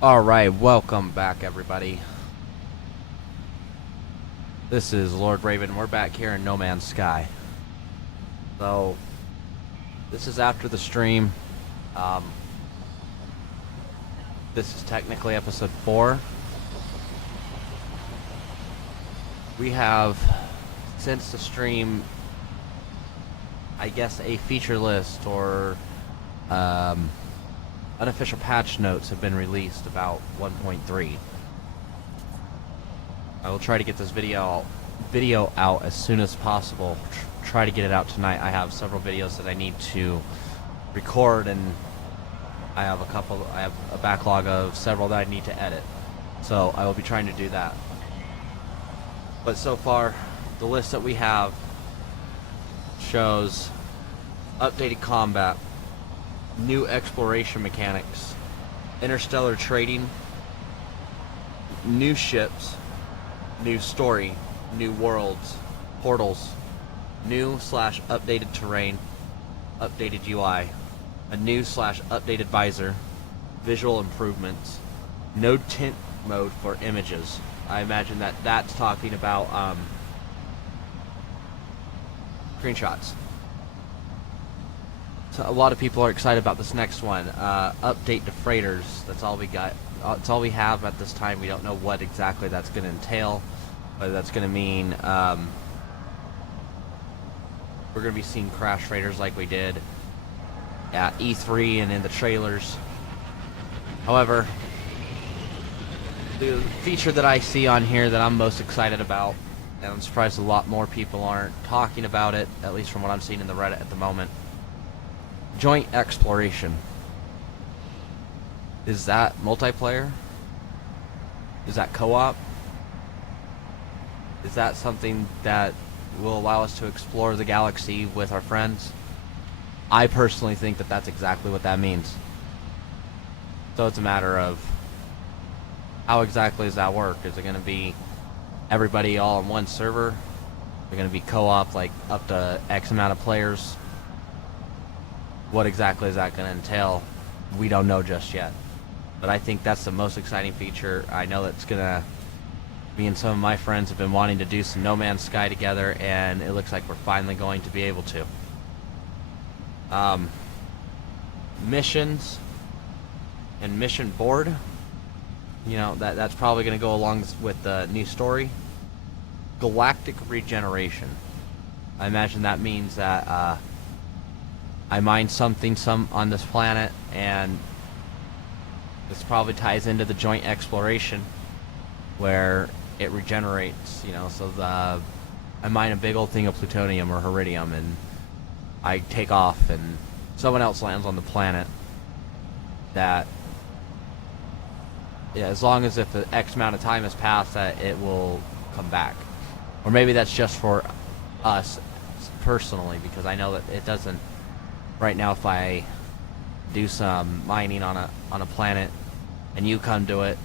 Alright, welcome back everybody. This is Lord Raven. We're back here in No Man's Sky. So, this is after the stream. This is technically episode 4. We have, since the stream, I guess a feature list or unofficial patch notes have been released about 1.3. I will try to get this video out as soon as possible. Try to get it out tonight. I have several videos that I need to record, and I have a backlog of several that I need to edit. So I will be trying to do that. But so far, the list that we have shows updated combat, new exploration mechanics, interstellar trading, new ships, new story, new worlds, portals, new/updated terrain, updated UI, a new/updated visor, visual improvements, no tint mode for images. I imagine that that's talking about screenshots. So a lot of people are excited about this next one. Update to freighters. That's all we got. That's all we have at this time. We don't know what exactly that's going to entail. Whether that's going to mean we're going to be seeing crash freighters like we did at E3 and in the trailers. However, the feature that I see on here that I'm most excited about, and I'm surprised a lot more people aren't talking about it, at least from what I'm seeing in the Reddit at the moment. Joint exploration. Is that multiplayer? Is that co-op? Is that something that will allow us to explore the galaxy with our friends? I personally think that that's exactly what that means. So it's a matter of how exactly does that work? Is it going to be everybody all on one server? Is it going to be co-op, like up to X amount of players? What exactly is that going to entail? We don't know just yet. But I think that's the most exciting feature. I know that's going to... Me and some of my friends have been wanting to do some No Man's Sky together, and it looks like we're finally going to be able to. Missions and mission board. You know, that's probably going to go along with the new story. Galactic regeneration. I imagine that means that I mine something on this planet, and this probably ties into the joint exploration where it regenerates, you know. So I mine a big old thing of plutonium or iridium, and I take off, and someone else lands on the planet. That, yeah, as long as if X amount of time has passed, that it will come back. Or maybe that's just for us personally, because I know that it doesn't. Right now, if I do some mining on a planet and you come to it,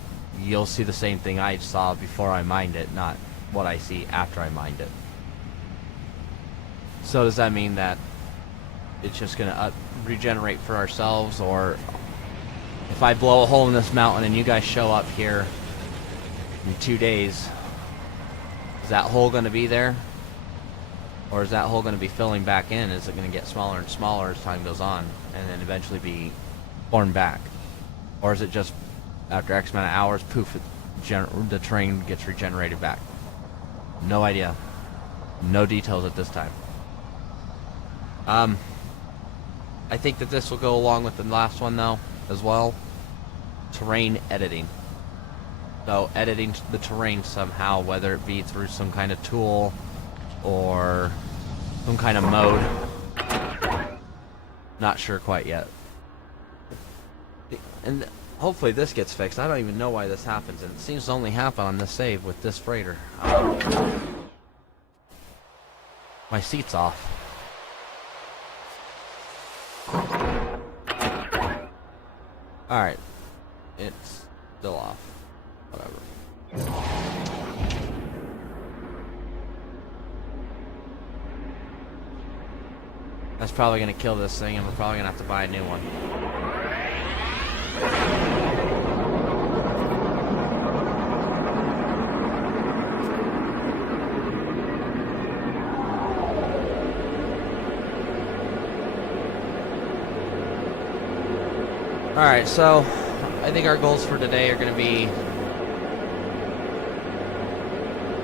you'll see the same thing I saw before I mined it, not what I see after I mined it. So does that mean that it's just going to regenerate for ourselves? Or if I blow a hole in this mountain and you guys show up here in 2 days, is that hole going to be there? Or is that hole going to be filling back in? Is it going to get smaller and smaller as time goes on and then eventually be formed back? Or is it just after X amount of hours, poof, the terrain gets regenerated back? No idea. No details at this time. I think that this will go along with the last one though, as well. Terrain editing. So editing the terrain somehow, whether it be through some kind of tool or some kind of mode. Not sure quite yet. And hopefully this gets fixed. I don't even know why this happens, and it seems to only happen on this save with this freighter. My seat's off. Alright. It's still off. Whatever. That's probably going to kill this thing, and we're probably going to have to buy a new one. Alright, so I think our goals for today are going to be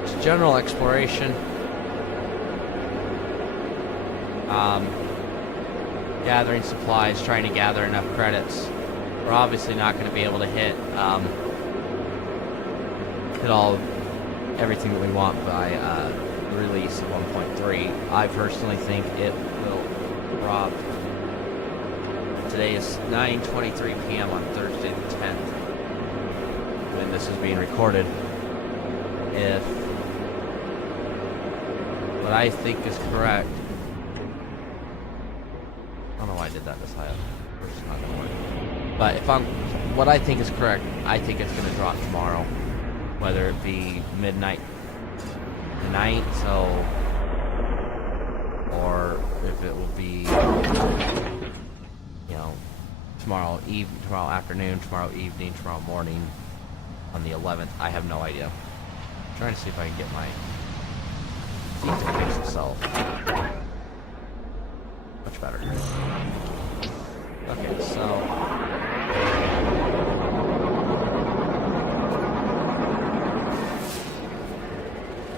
just general exploration, gathering supplies, trying to gather enough credits. We're obviously not going to be able to hit everything that we want by release of 1.3. I personally think it will drop. Today is 9:23 p.m. on Thursday the 10th, when this is being recorded. If what I think is correct, I don't know why I did that this high up. It's not gonna work. But if what I think is correct, I think it's gonna drop tomorrow, whether it be midnight tonight, or if it will be, tomorrow afternoon, tomorrow evening, tomorrow morning, on the 11th. I have no idea. I'm trying to see if I can get my feet to fix itself. Much better. Okay, so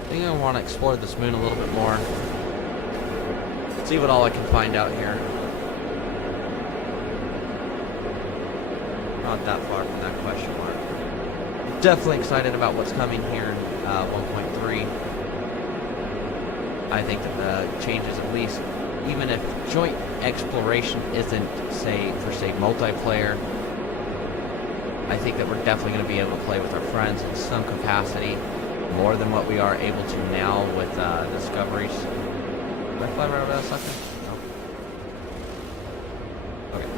I think I want to explore this moon a little bit more. See what all I can find out here. Not that far from that question mark. I'm definitely excited about what's coming here in 1.3. I think that the changes, at least, even if joint exploration isn't, say multiplayer, I think that we're definitely going to be able to play with our friends in some capacity, more than what we are able to now with discoveries. Did I fly right over that sucker? No. Okay.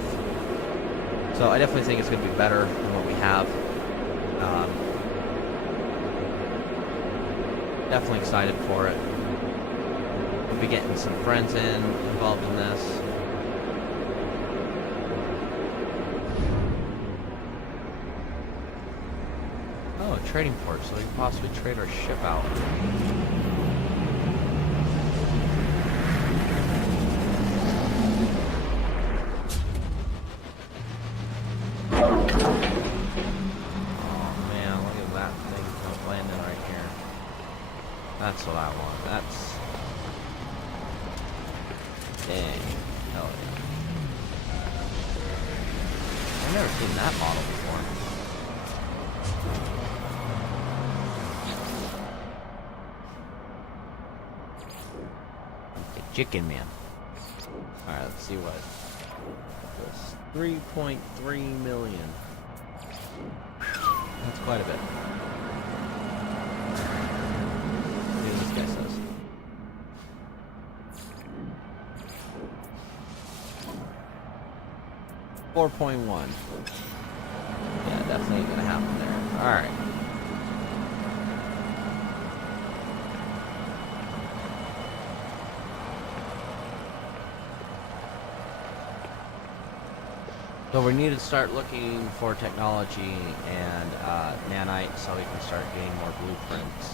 So I definitely think it's going to be better than what we have. Definitely excited for it. We'll be getting some friends involved in this. Oh, a trading port, so we can possibly trade our ship out. That's what I want. That's... Dang. Hell yeah. I've never seen that model before. The chicken man. Alright, let's see what... This 3.3 million. That's quite a bit. 4.1. Yeah, definitely gonna happen there. Alright. So we need to start looking for technology and nanite so we can start getting more blueprints.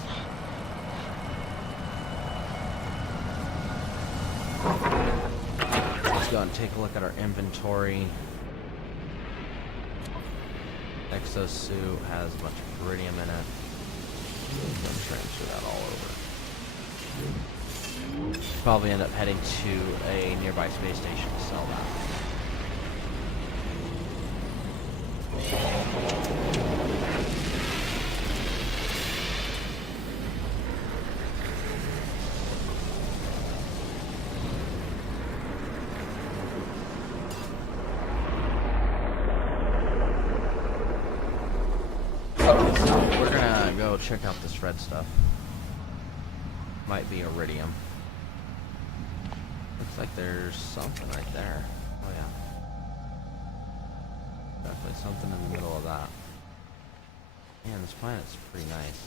Let's go and take a look at our inventory. Exosuit has a bunch of iridium in it. I'm gonna transfer that all over. Probably end up heading to a nearby space station to sell that. Check out this red stuff. Might be iridium. Looks like there's something right there. Oh yeah. Definitely something in the middle of that. Man, this planet's pretty nice.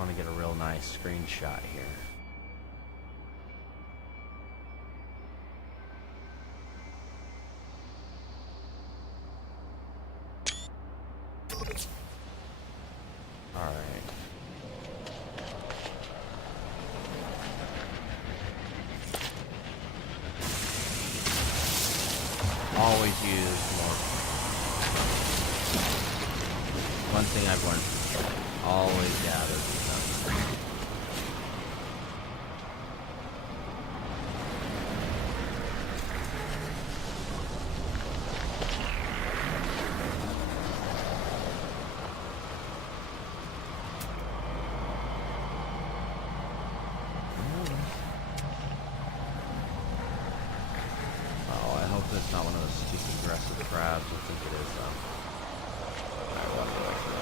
want to get a real nice screenshot here. Alright. Always use more. One thing I've learned. Always gather stuff. Oh, I hope it's not one of those stupid aggressive crabs. I think it is though. Alright, what do I do?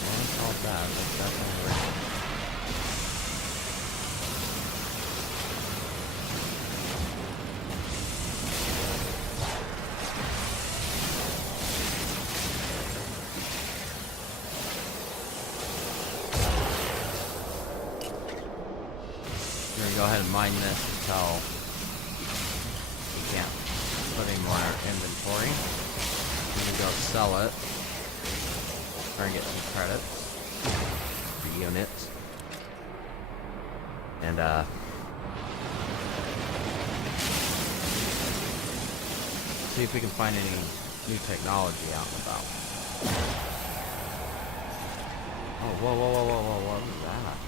Well, it's all bad. That's definitely right. We're gonna go ahead and mine this until we can't put any more in our inventory. We're gonna go sell it. Try and get some credits for units. And see if we can find any new technology out and about. Oh, whoa, whoa, whoa, whoa, whoa, what was that?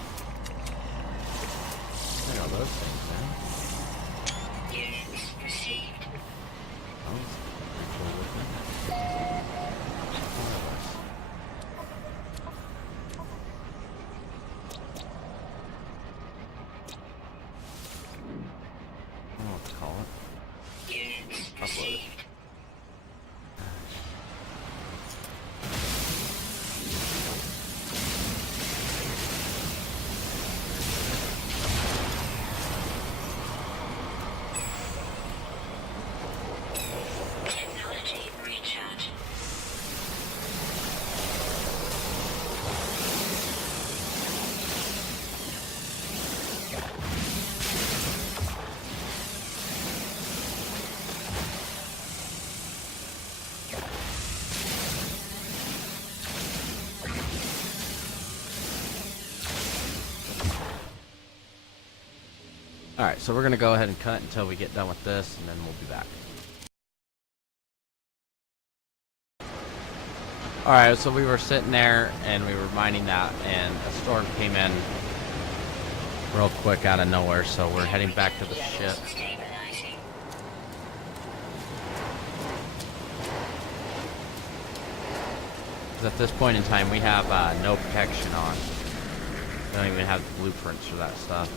Look at all those things, man. Units received. That was pretty cool looking. Wireless. I don't know what to call it. Units Upload it. received. Technology recharge. Alright, so we're going to go ahead and cut until we get done with this, and then we'll be back. Alright, so we were sitting there, and we were mining that, and a storm came in real quick out of nowhere, so we're heading back to the ship. Stabilizing. Because at this point in time, we have no protection on. We don't even have the blueprints for that stuff.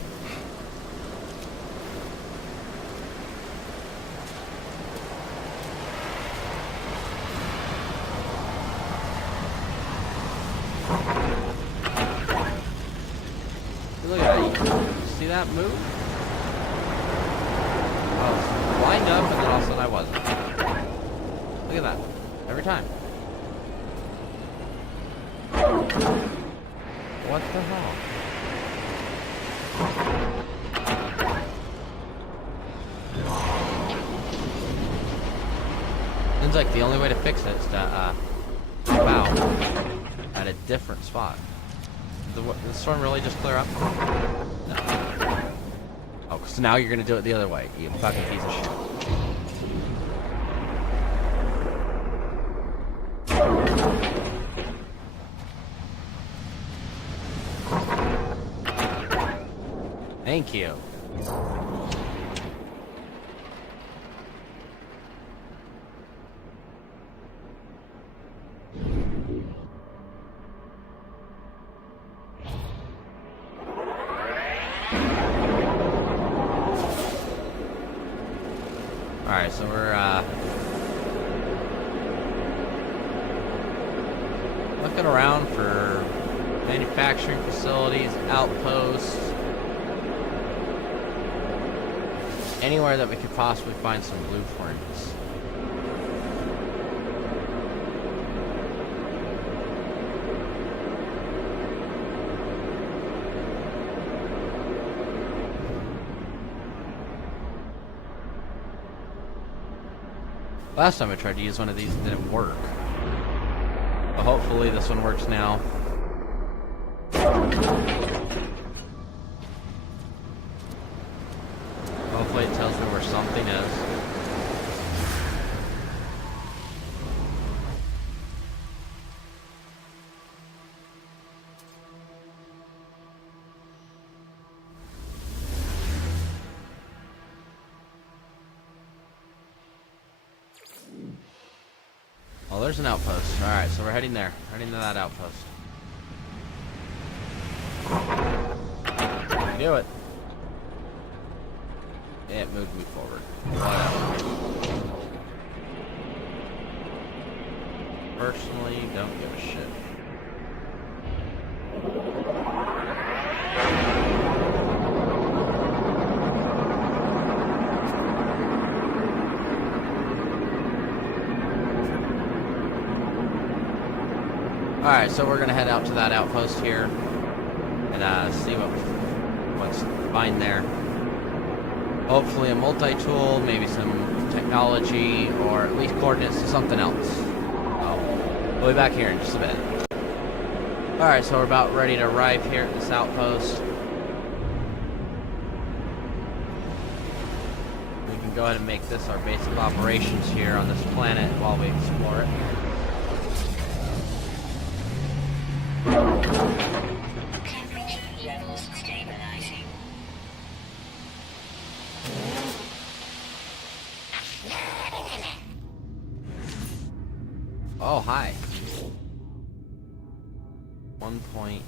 Look at that. You see that move? I was lined up and then all of a sudden I wasn't. Look at that. Every time. What the hell? Seems like the only way to fix it is to jump out at a different spot. Did the storm really just clear up? No. Oh, so now you're gonna do it the other way, you fucking piece of shit. Thank you. Alright, so we're looking around for manufacturing facilities, outposts, anywhere that we could possibly find some blueprints. Last time I tried to use one of these, it didn't work. But hopefully this one works now. Hopefully it tells me where something is. Oh, there's an outpost. Alright, so we're heading there. Heading to that outpost. Do it. It moved me forward. Whatever. Personally, don't give a shit. Alright, so we're gonna head out to that outpost here and see what's fine there. Hopefully a multi-tool, maybe some technology, or at least coordinates to something else. So, we'll be back here in just a bit. Alright, so we're about ready to arrive here at this outpost. We can go ahead and make this our base of operations here on this planet while we explore it. Temperature levels stabilizing. Oh, hi. 1.8.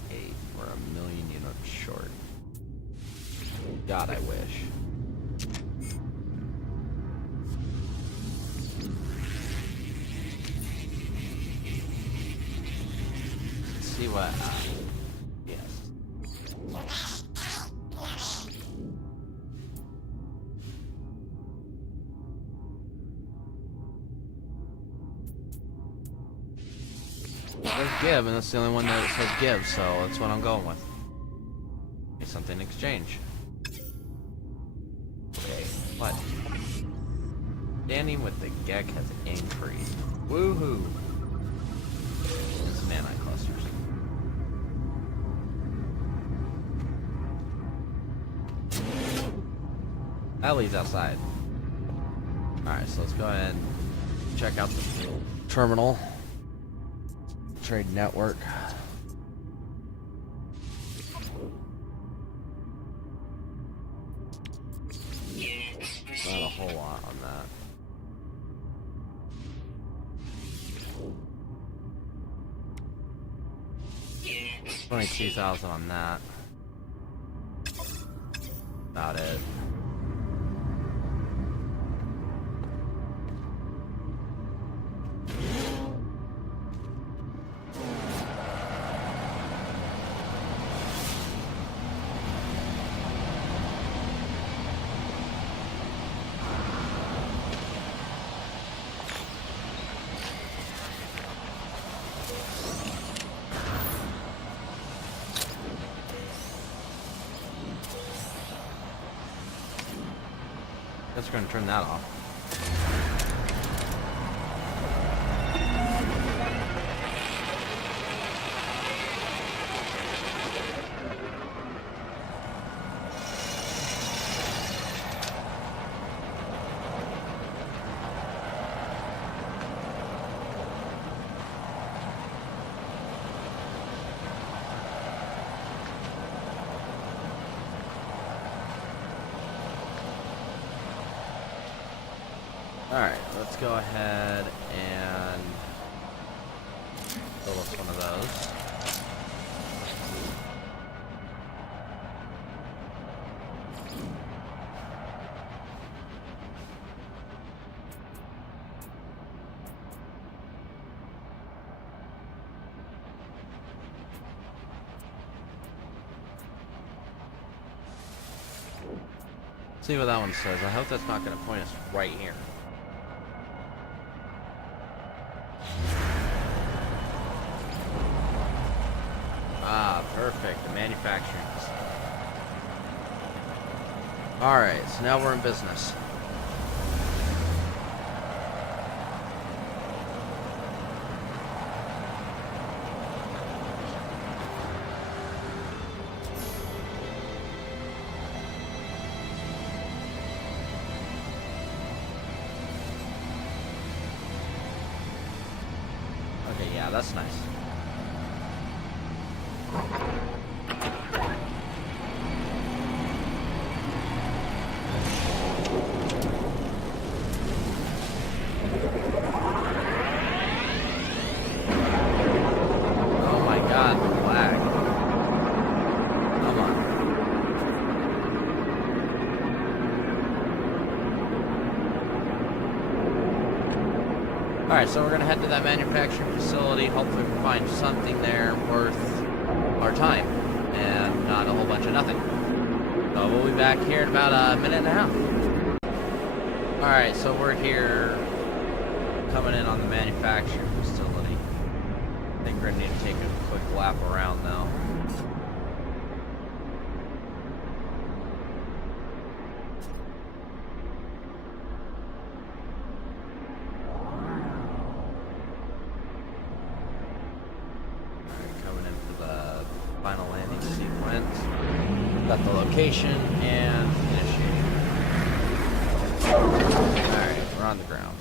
We're a million units short. God, I wish. Let's see what, yes. There's give, and that's the only one that says give, so that's what I'm going with. Need something in exchange. Okay, what? Standing with the Gek has increased. Woohoo! And some mana clusters. That leads outside. Alright, so let's go ahead and check out the terminal. Trade network. Units Not a received. whole lot on that. Units 22,000 on that. About it. Guess we're gonna turn that off. Alright, let's go ahead and fill up one of those. See what that one says. I hope that's not going to point us right here. Ah, perfect. The manufacturing. Alright, so now we're in business. Yeah, that's nice. Oh my god, the lag. Come on. Alright, so we're gonna head to that manufacturing facility. Hopefully we can find something there worth our time. And not a whole bunch of nothing. So we'll be back here in about a minute and a half. Alright, so we're here coming in on the manufacturing facility. I think we're gonna need to take a quick lap around though. Final landing sequence. Got the location and initiation. Alright, we're on the ground.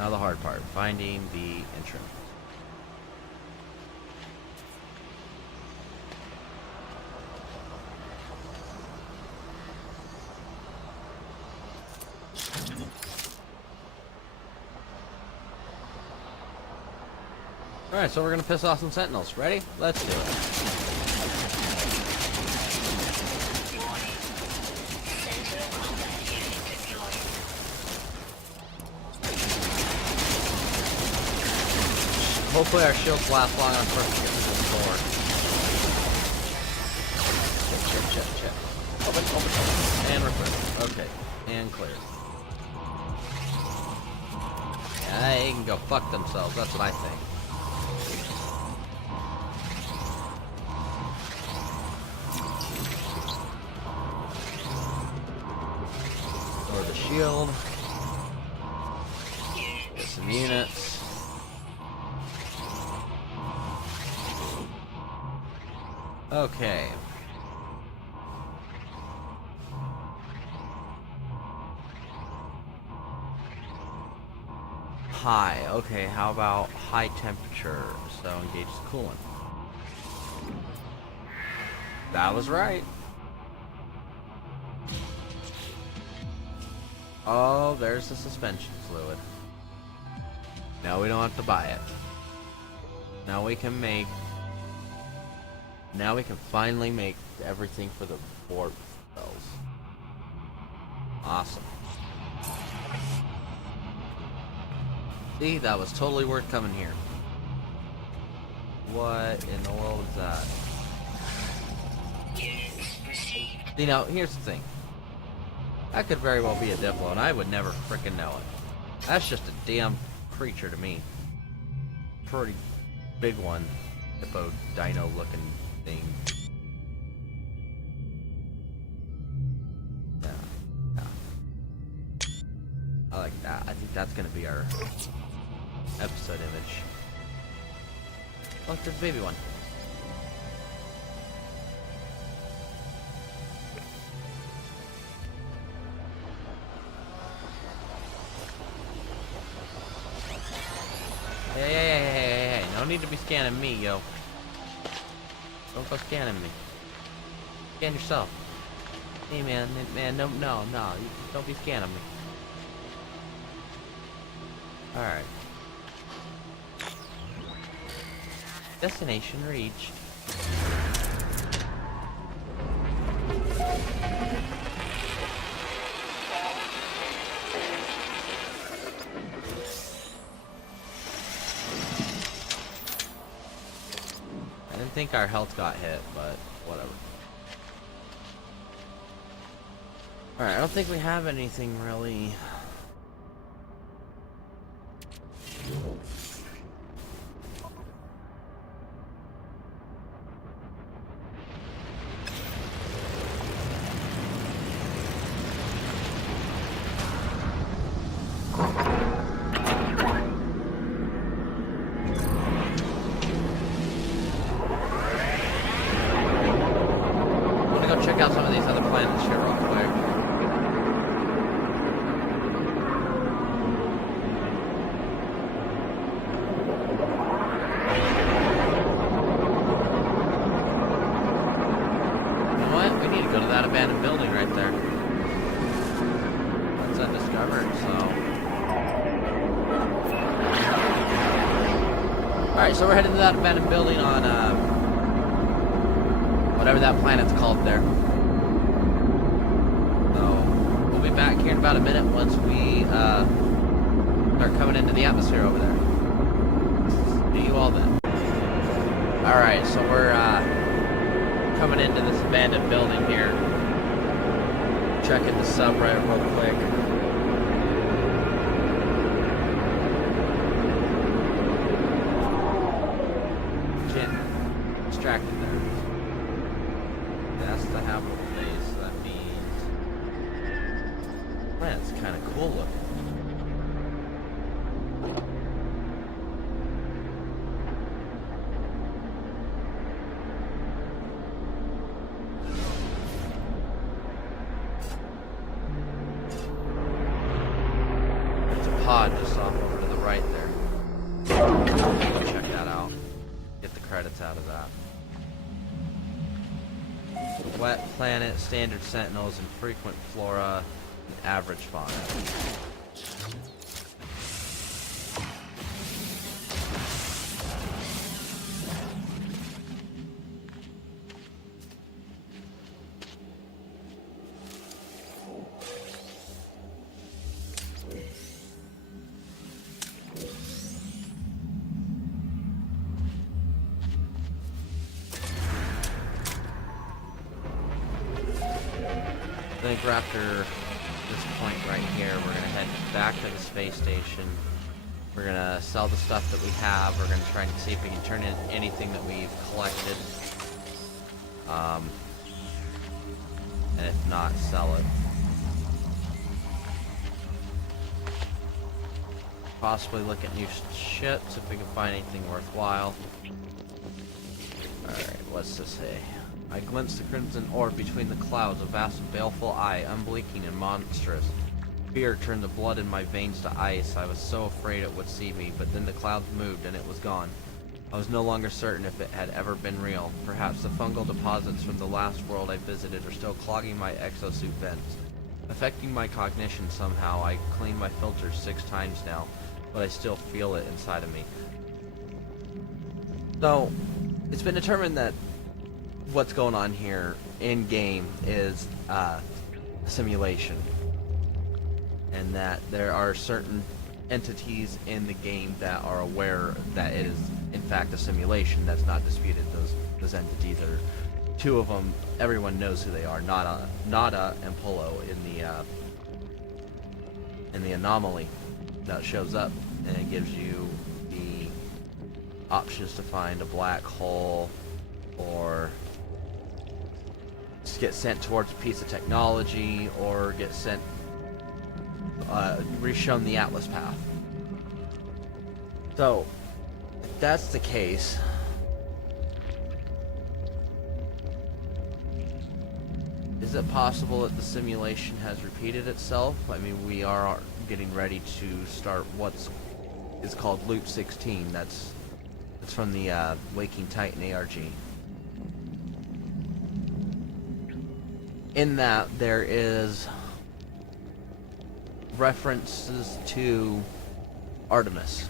Now the hard part, finding the entrance. Alright, so we're gonna piss off some sentinels. Ready? Let's do it. Hopefully our shields last long on first to get to the door. Check. Open. And we're clear. Okay. And clear. Yeah, they can go fuck themselves, that's what I think. Or the shield. Get some units. Okay. High. Okay, how about high temperature? So engage the coolant. That was right. Oh, there's the suspension fluid. Now we don't have to buy it. Now we can finally make everything for the board cells. Awesome. See, that was totally worth coming here. What in the world is that? You know, here's the thing. That could very well be a Diplo, and I would never frickin' know it. That's just a damn creature to me. Pretty big one. Hippo dino looking thing. Yeah. I like that. I think that's gonna be our episode image. Oh, there's a baby one. Hey, no need to be scanning me, yo. Don't go scanning me. Scan yourself. Hey, man, no, you don't be scanning me. Alright. Destination reached. I didn't think our health got hit, but whatever. Alright, I don't think we have anything really. Check out some of these other planets here real quick. that abandoned building right there. That's undiscovered, so... Alright, so we're heading to that abandoned building on, whatever that planet's called there. So, we'll be back here in about a minute once we, start coming into the atmosphere over there. See you all then. Alright, so we're, coming into this abandoned building here. Checking the subreddit real quick. Getting distracted there. That's the habitable base, so that means... Man, it's kind of cool looking. Pod just off over to the right there. Check that out. Get the credits out of that. Wet planet, standard sentinels, infrequent flora, and average fauna. I think after this point right here, we're going to head back to the space station. We're going to sell the stuff that we have. We're going to try and see if we can turn in anything that we've collected. And if not, sell it. Possibly look at new ships if we can find anything worthwhile. Alright, what's this say? I glimpsed the crimson orb between the clouds, a vast baleful eye, unblinking and monstrous. Fear turned the blood in my veins to ice. I was so afraid it would see me, but then the clouds moved and it was gone. I was no longer certain if it had ever been real. Perhaps the fungal deposits from the last world I visited are still clogging my exosuit vents, affecting my cognition somehow. I cleaned my filters 6 times now, but I still feel it inside of me. So, it's been determined that what's going on here in game is a simulation, and that there are certain entities in the game that are aware that it is in fact a simulation. That's not disputed. Those entities are 2 of them. Everyone knows who they are. Nada and Polo in the anomaly that shows up, and it gives you the options to find a black hole or just get sent towards a piece of technology, or get sent, reshown the Atlas path. So, if that's the case, is it possible that the simulation has repeated itself? I mean, we are getting ready to start what's is called Loop 16. It's from the Waking Titan ARG. In that, there is references to Artemis.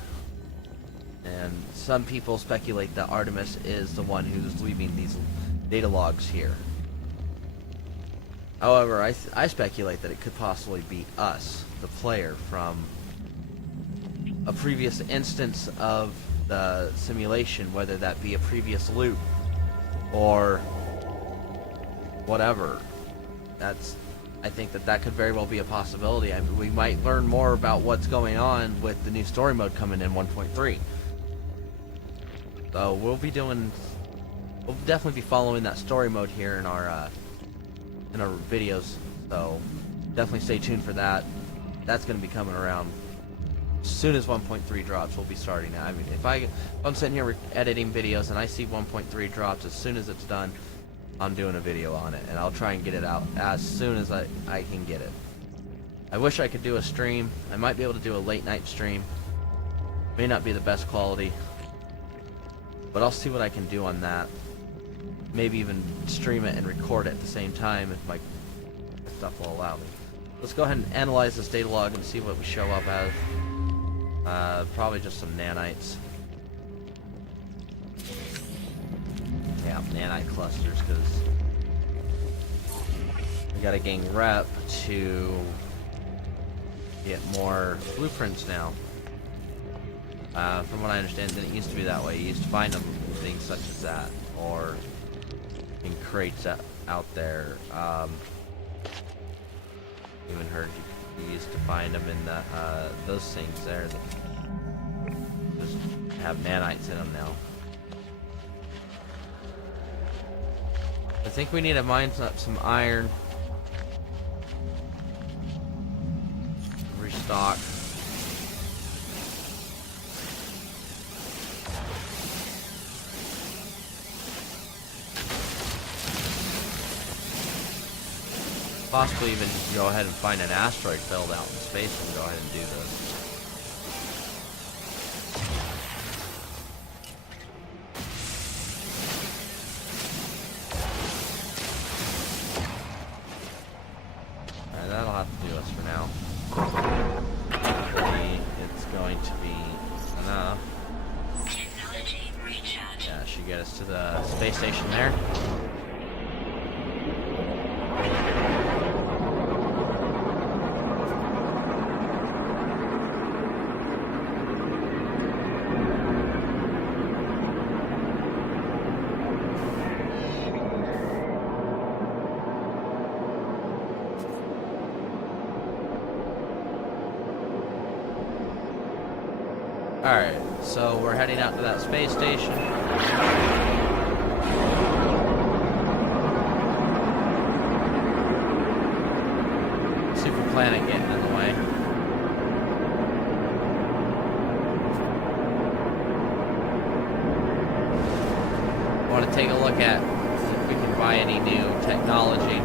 And some people speculate that Artemis is the one who's leaving these data logs here. However, I speculate that it could possibly be us, the player, from a previous instance of the simulation, whether that be a previous loop or whatever. I think that could very well be a possibility. I mean, we might learn more about what's going on with the new story mode coming in 1.3. So we'll definitely be following that story mode here in our videos. So definitely stay tuned for that. That's going to be coming around as soon as 1.3 drops. We'll be starting that. I mean, if I'm sitting here editing videos and I see 1.3 drops, as soon as it's done, I'm doing a video on it, and I'll try and get it out as soon as I can get it. I wish I could do a stream. I might be able to do a late night stream. May not be the best quality, but I'll see what I can do on that. maybe even stream it and record it at the same time if my stuff will allow me. Let's go ahead and analyze this data log and see what we show up as. Probably just some nanites. Yeah, nanite clusters, because we gotta gain rep to get more blueprints now. From what I understand, it didn't used to be that way. You used to find them in things such as that, or in crates out there. Even heard you used to find them in the those things there that just have nanites in them now. I think we need to mine up some iron. Restock. Possibly even go ahead and find an asteroid belt out in space and go ahead and do this. Alright, that'll have to do us for now. It's going to be enough. Technology recharge. Yeah, should get us to the space station there. Alright, so we're heading out to that space station. Super planet getting in the way. I want to take a look at if we can buy any new technology.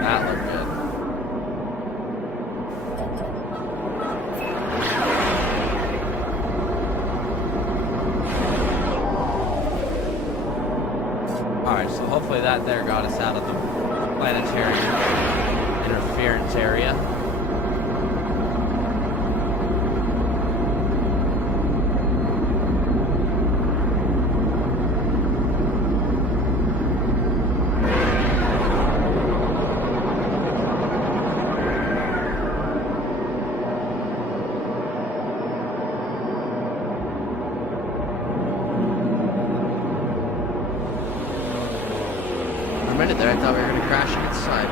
That looked good. Alright, so hopefully that there got us out of the planetary interference area. For a minute there, I thought we were going to crash inside.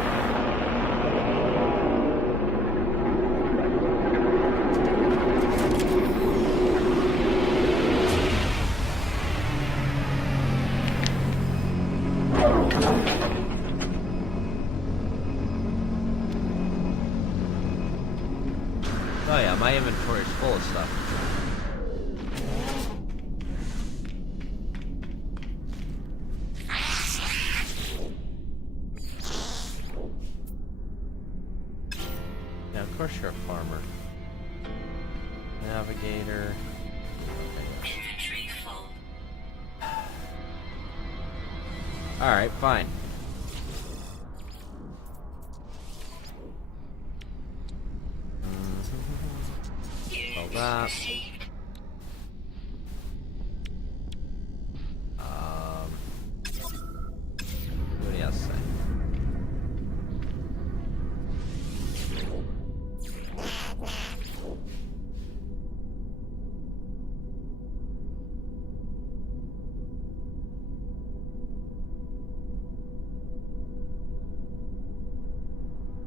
Oh yeah, my inventory is full of stuff. Yeah, of course you're a farmer. Navigator. Inventory full. Alright, fine. Unit that. received. What do you have to say?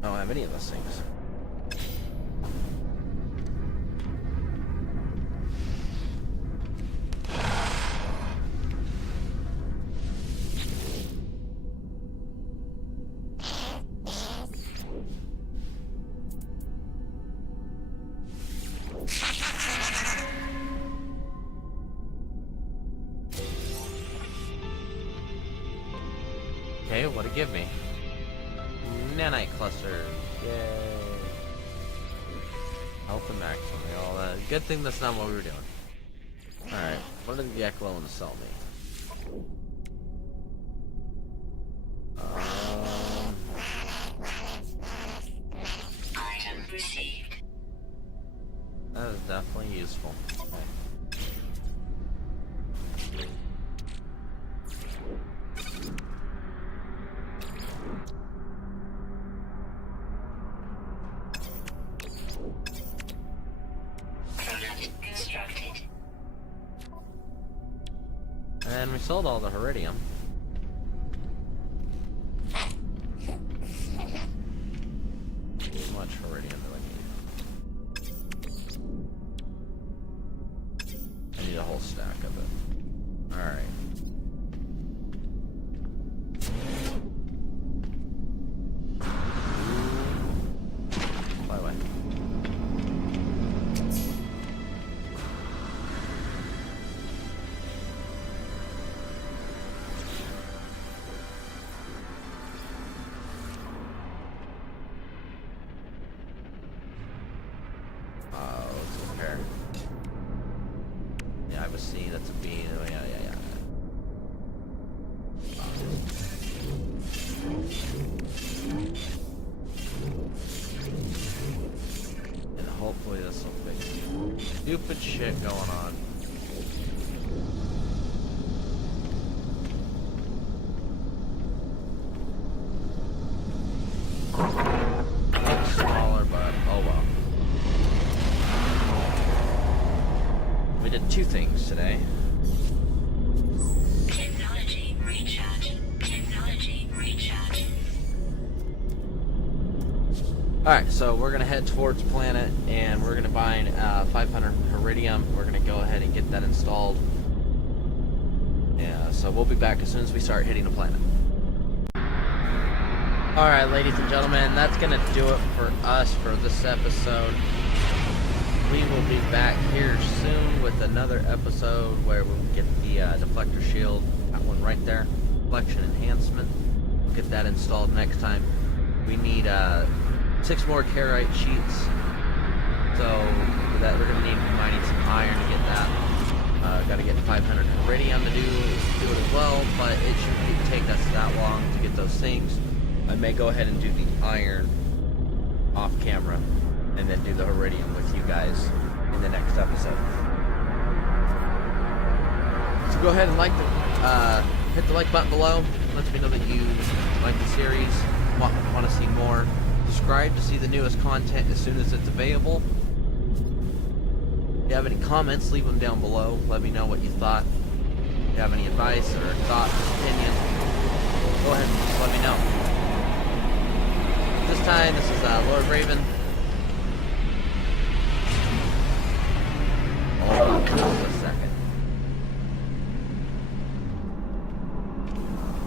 I don't have any of those things. Okay, what'd it give me? Nanite cluster. Yay. Health and maximum. All that. Good thing that's not what we were doing. Alright, what did the Gek willing to sell me? Item received. That is definitely useful. Product constructed. And we sold all the Heridium. How much Heridium do I need? I need a whole stack of it. Alright. Fly away. Let's compare. Yeah, I have a C, that's a B. Oh, yeah. And hopefully this will fix stupid shit going on. Looks smaller, but oh well. We did two things today. Technology recharge. Technology recharge. Alright, so we're gonna head towards planet and we're gonna buy 500 Heridium. We're gonna go ahead and get that installed. Yeah, so we'll be back as soon as we start hitting the planet. Alright, ladies and gentlemen, that's gonna do it for us for this episode. We will be back here soon with another episode where we'll get the deflector shield. That one right there. Deflection enhancement. We'll get that installed next time. We need 6 more Carite sheets. So for that we're gonna need mining some iron to get that. Gotta get 500 Iridium to do it as well, but it shouldn't take us that long to get those things. I may go ahead and do the iron off camera and then do the Iridium with you guys in the next episode. So go ahead and hit the like button below. Let me know that you like the series, want to see more. Subscribe to see the newest content as soon as it's available. If you have any comments, leave them down below. Let me know what you thought. If you have any advice or thoughts, opinion, go ahead and just let me know. This time, this is Lord Raven. Hold on just a second.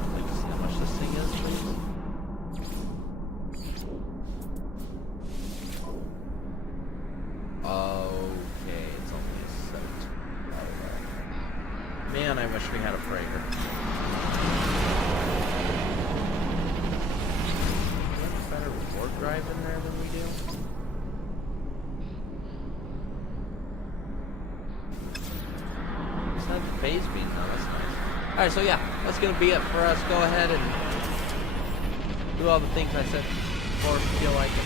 I'd like to see how much this thing is, please. Okay, it's only a 17. Man, I wish we had a Prager. Do we have a better reward drive in there than we do? It's not phase beam though, that's nice. Alright, so yeah, that's gonna be it for us. Go ahead and do all the things I said before if you feel like it.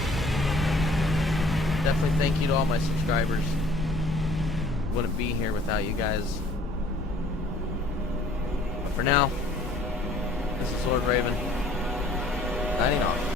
Definitely thank you to all my subscribers. Wouldn't be here without you guys. But for now, this is Lord Raven, signing off.